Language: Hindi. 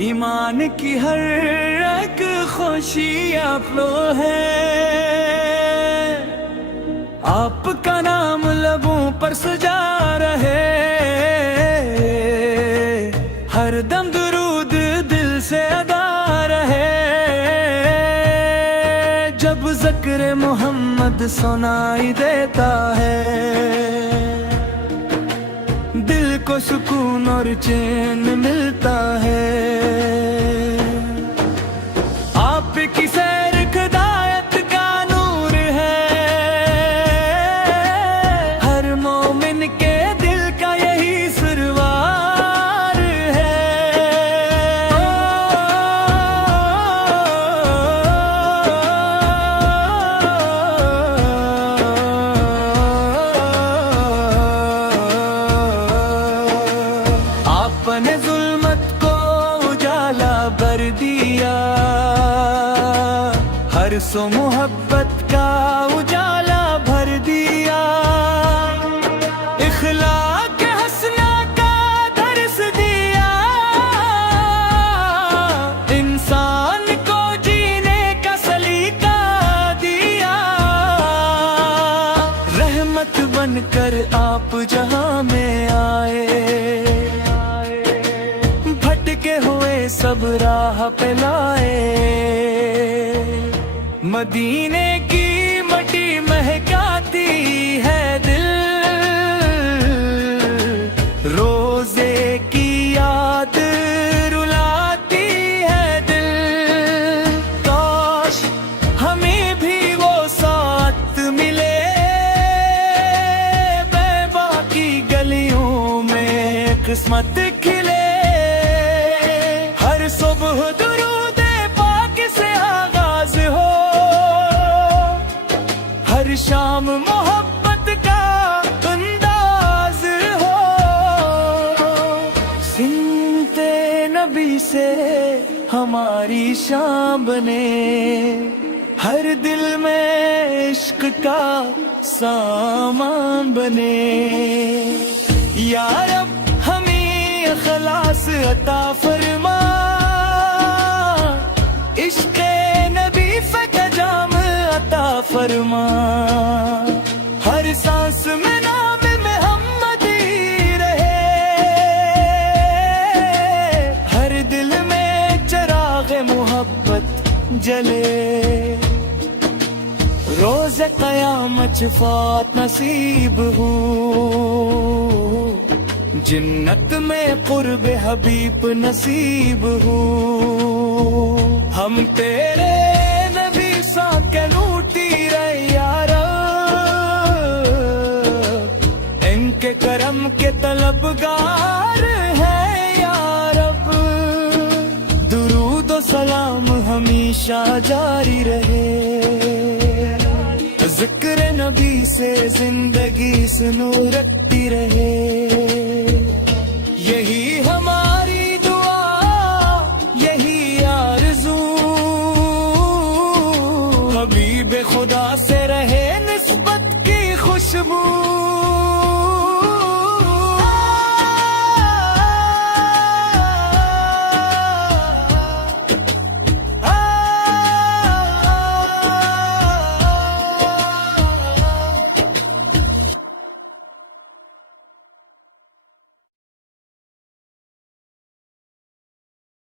ईमान की हर एक खुशी आप लो है। आपका नाम लबों पर सजा रहे, हर दम दुरूद दिल से अदा रहे। जब ज़िक्र मोहम्मद सुनाई देता है, दिल को सुकून और चैन मिलता है। आप की सैर हिदायत का नूर है, हर मोमिन के दिल का यही सुरवार है। आपने जुल्मत को उजाला भर दिया, हर सो मोहब्बत का उजाला भर दिया। इखलाक हसना का दर्स दिया, इंसान को जीने का सलीका दिया। रहमत बनकर आप जहां में आए, भटके हुए सब राह पे लाए। मदीने की मटी महकाती है दिल, रोजे की याद रुलाती है दिल। काश हमें भी वो साथ मिले, बेबा की गलियों में किस्मत खिले। हर सुबह दुरूद पाक से आगाज हो, हर शाम मोहब्बत का अंदाज हो। सुनते नबी से हमारी शाम बने, हर दिल में इश्क का सामान बने। या रब हमें इखलास अता फरमा, इश्क़े नबी फ़क़ जाम अता फरमा। हर सांस में नाम मोहम्मदी रहे, हर दिल में चिराग़ मोहब्बत जले। रोज़ क़यामत शफ़ाअत नसीब हो, जन्नत में क़ुर्ब हबीब नसीब हो। हम तेरे नबी सा के लूटी रहे यार, इनके करम के तलबगार है यार। अब दुरूद व सलाम हमेशा जारी रहे, ज़िक्र नबी से जिंदगी सुनूरती रहे। यही